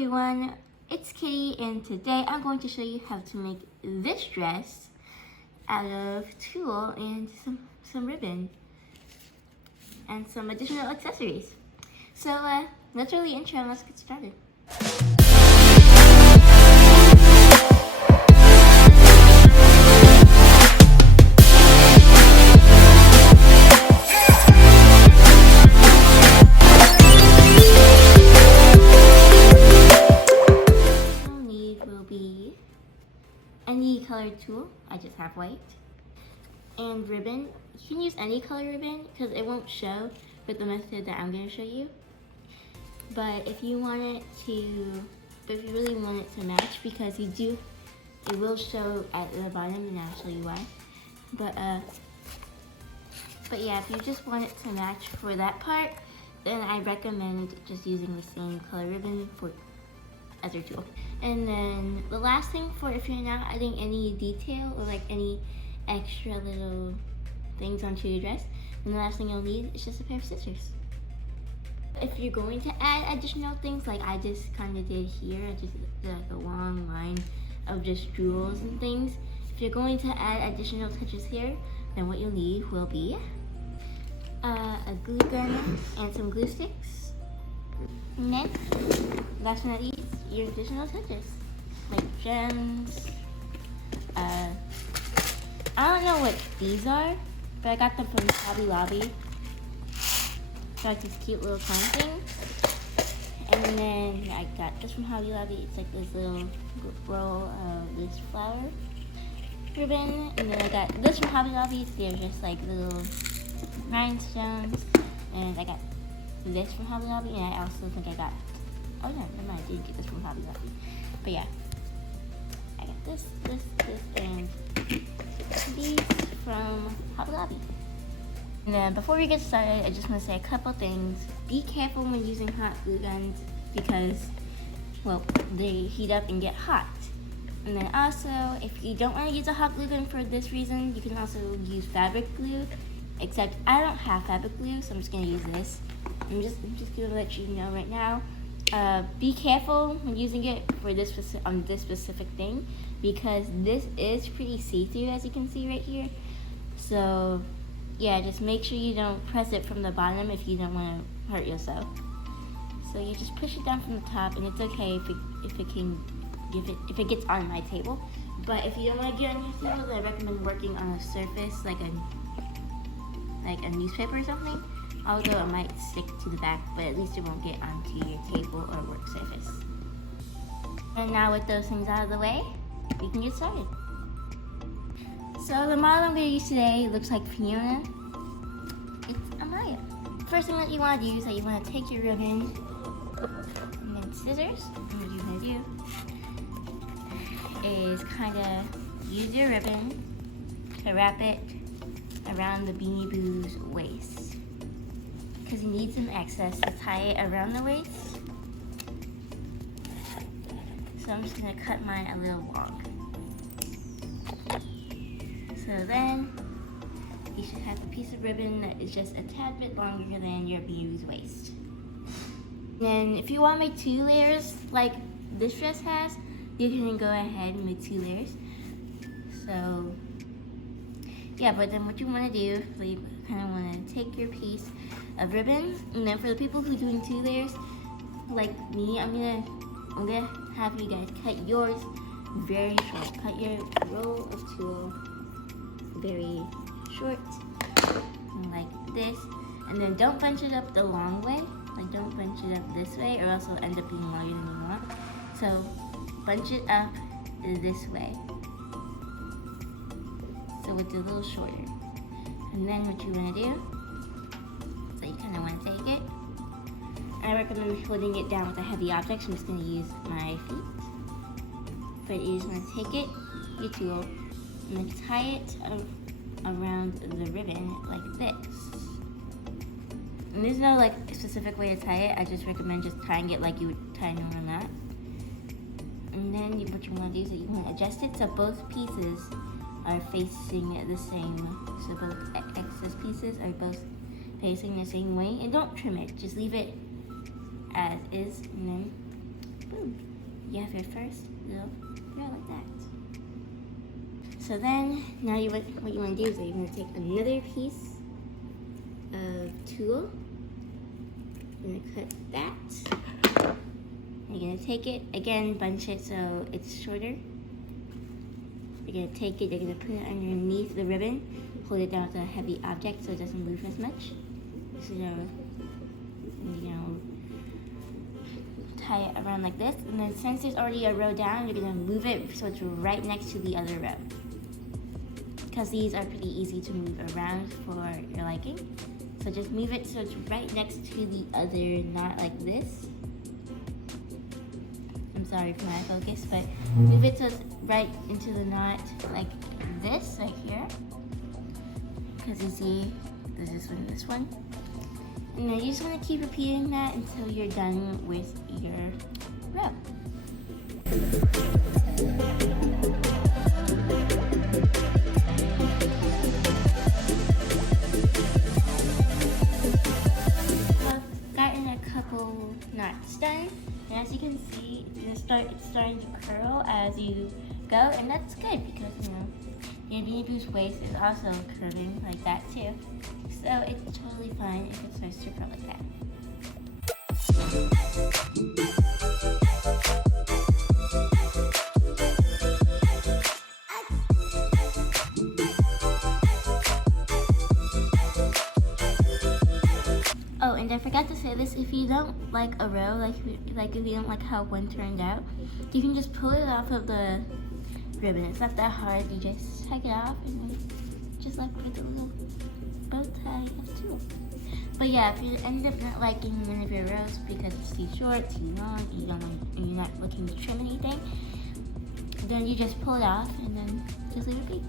everyone, it's Kitty, and today I'm going to show you how to make this dress out of tulle and some ribbon and some additional accessories. So let's roll the intro and let's get started. Any colored tulle, I just have white, and ribbon. You can use any color ribbon because it won't show with the method that I'm going to show you. But if you really want it to match, because it will show at the bottom, and I'll show you why. But yeah, if you just want it to match for that part, then I recommend just using the same color ribbon as your tulle. And then the last thing, for if you're not adding any detail or like any extra little things onto your dress, then the last thing you'll need is just a pair of scissors. If you're going to add additional things, like I just kind of did here, I just did like a long line of just jewels and things. If you're going to add additional touches here, then what you'll need will be a glue gun and some glue sticks. And then, last but not least, your additional touches, like gems. I don't know what these are, but I got them from Hobby Lobby. They're like these cute little clown things. And then I got this from Hobby Lobby. It's like this little roll of this flower ribbon. And then I got this from Hobby Lobby. They're just like little rhinestones. And I got this from Hobby Lobby, and I also think I got, oh no, never mind, I didn't get this from Hobby Lobby. But yeah, I got this, and these from Hobby Lobby. And then before we get started, I just want to say a couple things. Be careful when using hot glue guns because, well, they heat up and get hot. And then also, if you don't want to use a hot glue gun for this reason, you can also use fabric glue, except I don't have fabric glue, so I'm just going to use this. I'm just going to let you know right now. Be careful when using it for this specific thing, because this is pretty see-through, as you can see right here. So yeah, just make sure you don't press it from the bottom if you don't want to hurt yourself. So you just push it down from the top, and it's okay if it gets on my table. But if you don't want to get on your table, I recommend working on a surface like a newspaper or something. Although it might stick to the back, but at least it won't get onto your table or work surface. And now with those things out of the way, we can get started. So the model I'm going to use today looks like Fiona. It's Amaya. First thing that you want to do is that you want to take your ribbon and then scissors. And what you want to do is kind of use your ribbon to wrap it around the Beanie Boo's waist, because you need some excess to tie it around the waist. So I'm just going to cut mine a little long. So then you should have a piece of ribbon that is just a tad bit longer than your Beanie Boo's waist. And if you want to make 2 layers like this dress has, you can go ahead and make 2 layers. So yeah, but then what you want to do, so you kind of want to take your piece of ribbon, and then for the people who are doing 2 layers, like me, I'm gonna have you guys cut yours very short. Cut your roll of tulle very short, like this, and then don't bunch it up the long way. Like don't bunch it up this way, or else it'll end up being longer than you want. So bunch it up this way, so it's a little shorter. And then what you want to do, so you kind of want to take it. I recommend holding it down with a heavy object, so I'm just going to use my feet. But you just want to take it, your tulle, and then tie it around the ribbon like this. And there's no like specific way to tie it. I just recommend just tying it like you would tie a normal knot. And then what you want to do is that you want to adjust it so both pieces are facing the same. So both excess pieces are both facing the same way. And don't trim it, just leave it as is, and then boom, you have your first little thread like that. So then, now what you want to do is that you're going to take another piece of tule. You're going to cut that. You're going to take it, again, bunch it so it's shorter. You're going to take it, you're going to put it underneath the ribbon, hold it down with a heavy object so it doesn't move as much. So, tie it around like this, and then since there's already a row down, you're going to move it so it's right next to the other row. Because these are pretty easy to move around for your liking. So just move it so it's right next to the other knot like this. I'm sorry for my focus, but move it so it's right into the knot like this, right here. Because you see, there's this one, this one. And then you just want to keep repeating that until you're done with your row. I've gotten a couple knots done, and as you can see, it's starting to curl as you go, and that's good because your beanie boo's waist is also curving like that too. So it's totally fine if it starts to curl like that. Oh, and I forgot to say this, if you don't like a row, like if you don't like how one turned out, you can just pull it off of the ribbon. It's not that hard, you just take it off and then just like with a little bow tie of tule. But yeah, if you end up not liking one of your rows because it's too short, too long, and you're not looking to trim anything, then you just pull it off and then just leave it be.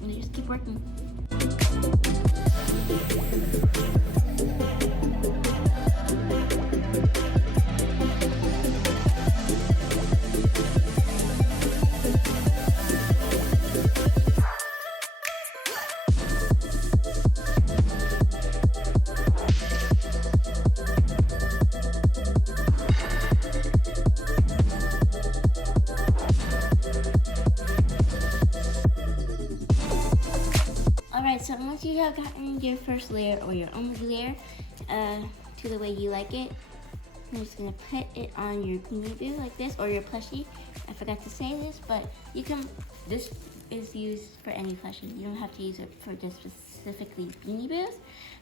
And you just keep working. Alright, so once you have gotten your first layer or your only layer to the way you like it, I'm just going to put it on your beanie boo like this, or your plushie. I forgot to say this, but this is used for any plushie. You don't have to use it for just specifically beanie boos,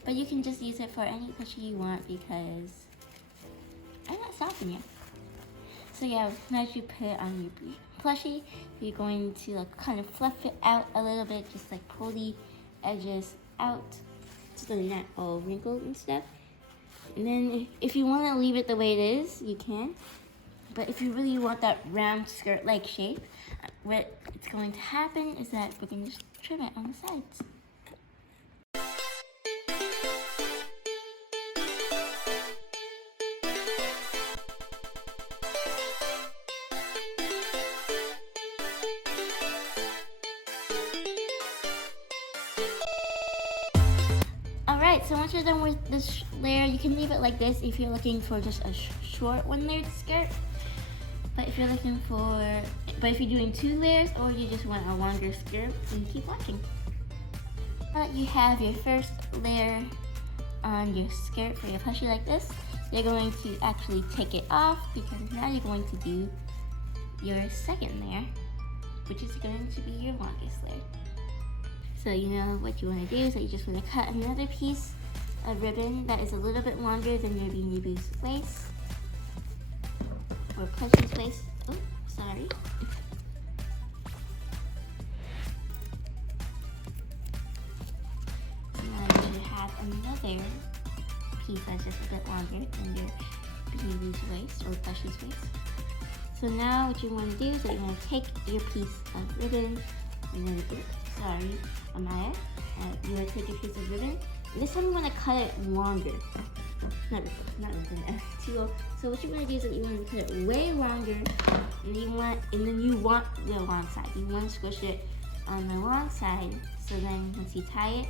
but you can just use it for any plushie you want because I'm not stopping you. So yeah, once you put it on your plushie, you're going to kind of fluff it out a little bit, just like pull the edges out so they're not all wrinkled and stuff. And then if you want to leave it the way it is, you can. But if you really want that round skirt-like shape, what it's going to happen is that we're going to just trim it on the sides. Alright, so once you're done with this layer, you can leave it like this if you're looking for just a short one-layered skirt. But if you're doing 2 layers or you just want a longer skirt, then keep watching. Now that you have your first layer on your skirt for your plushie like this, you're going to actually take it off because now you're going to do your second layer, which is going to be your longest layer. So you know what you want to do is that you just want to cut another piece of ribbon that is a little bit longer than your beanie boo's waist, or plushie's waist. Oh, sorry. So now you have another piece that's just a bit longer than your beanie boo's waist or plushie's waist. So now what you want to do is that you want to take your piece of ribbon, and then, sorry, Amaya, you want to take a piece of ribbon. This time you want to cut it longer. Not ribbon, tule. So what you want to do is that you want to cut it way longer, and then you want the long side. You want to squish it on the long side, so then once you tie it,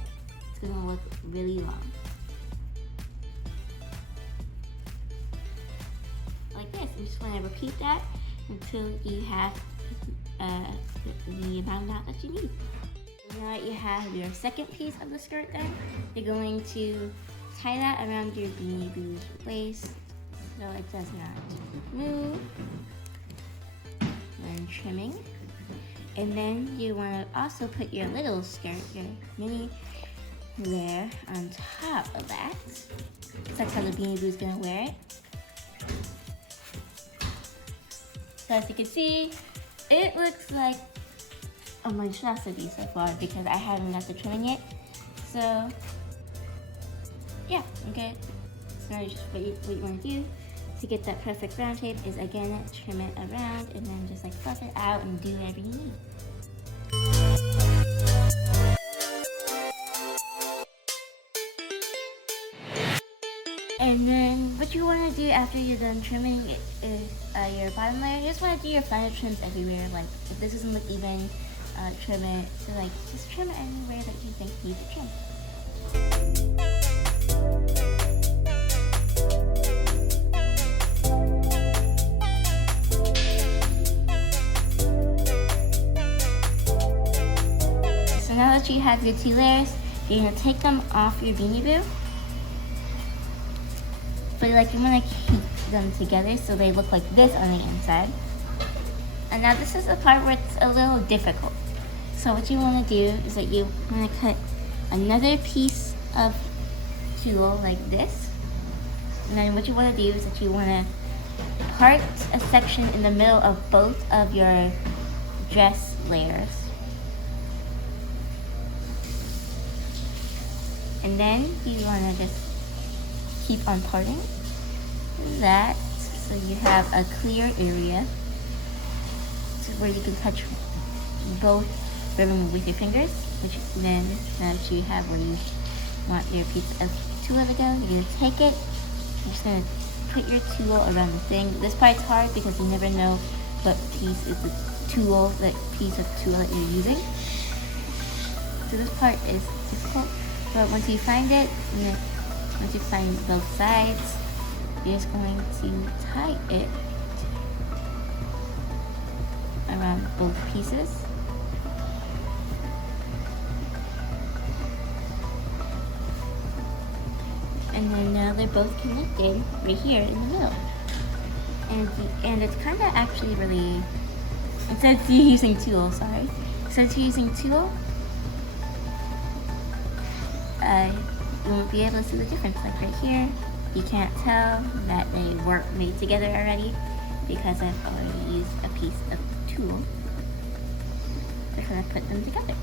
it's going to look really long. Like this. You just want to repeat that until you have the amount of knot that you need. Now that you have your second piece of the skirt then, you're going to tie that around your Beanie Boo's waist so it does not move when trimming. And then you want to also put your little skirt, your mini layer on top of that. So that's how the Beanie Boo is going to wear it. So as you can see, it looks like a monstrosity so far because I haven't got the trimming yet. So yeah, okay. So now just what you want to do to get that perfect round shape is again trim it around and then just like fluff it out and do whatever you need. And then what you want to do after you're done trimming your bottom layer, you just want to do your final trims everywhere. Like if this doesn't look even, trim it. So like just trim it anywhere that you think needs a trim. So now that you have your 2 layers, you're going to take them off your Beanie Boo. But like you want to keep them together so they look like this on the inside. And now this is the part where it's a little difficult. So what you want to do is that you want to cut another piece of tule like this. And then what you want to do is that you want to part a section in the middle of both of your dress layers. And then you want to just keep on parting that so you have a clear area where you can touch both ribbon with your fingers, which then now that you have where you want your piece of tule to go, you're going to take it, you're just going to put your tule around the thing. This part's hard because you never know what piece is the tule, that piece of tule that you're using. So this part is difficult, but once you find it, once you find both sides, you're just going to tie it around both pieces. And then now they're both connected right here in the middle. And it's kind of actually really, instead of you using tule, instead of using tule, you won't be able to see the difference. Like right here, you can't tell that they weren't made together already because I've already used a piece of tule before I put them together.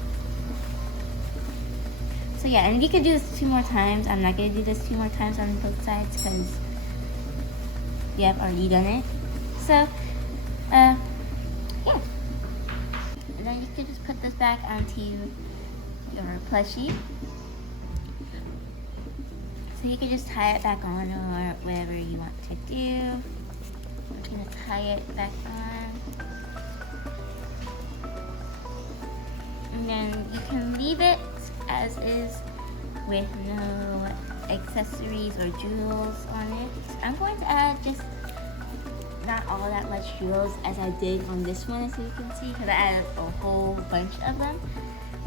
So yeah, and you can do this 2 more times. I'm not going to do this 2 more times on both sides because yeah, I've already done it. So, yeah. And then you can just put this back onto your plushie. So you can just tie it back on or whatever you want to do. I'm going to tie it back on. And then you can leave it as is with no accessories or jewels on it. I'm going to add just not all that much jewels as I did on this one, as you can see, because I added a whole bunch of them.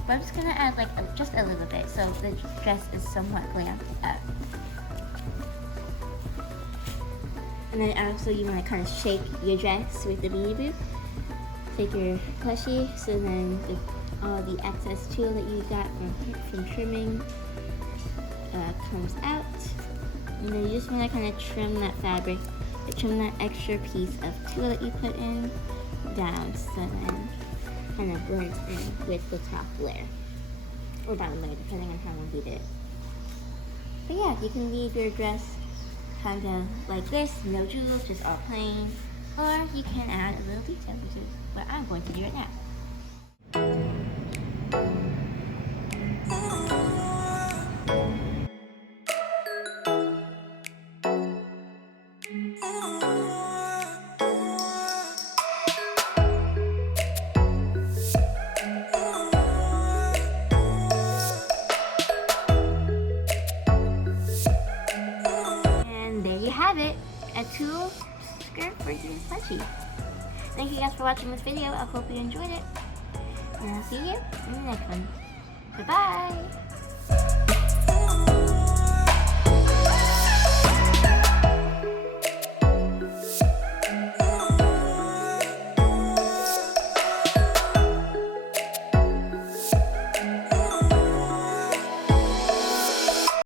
But I'm just going to add like just a little bit so the dress is somewhat glammed up. And then also you want to kind of shape your dress with the Beanie Boo. Take your plushie, so then all the excess tule that you got from trimming comes out. And then you just want to kind of trim that fabric, trim that extra piece of tule that you put in down, so then kind of blends in with the top layer or bottom layer, depending on how long you did it. But yeah, you can leave your dress kind of like this, no jewels, just all plain, or you can add a little detail, which is what I'm going to do right now. And there you have it, a tule skirt for Evergreen plushie. Thank you guys for watching this video. I hope you enjoyed it. And I'll see you in the next one. Goodbye!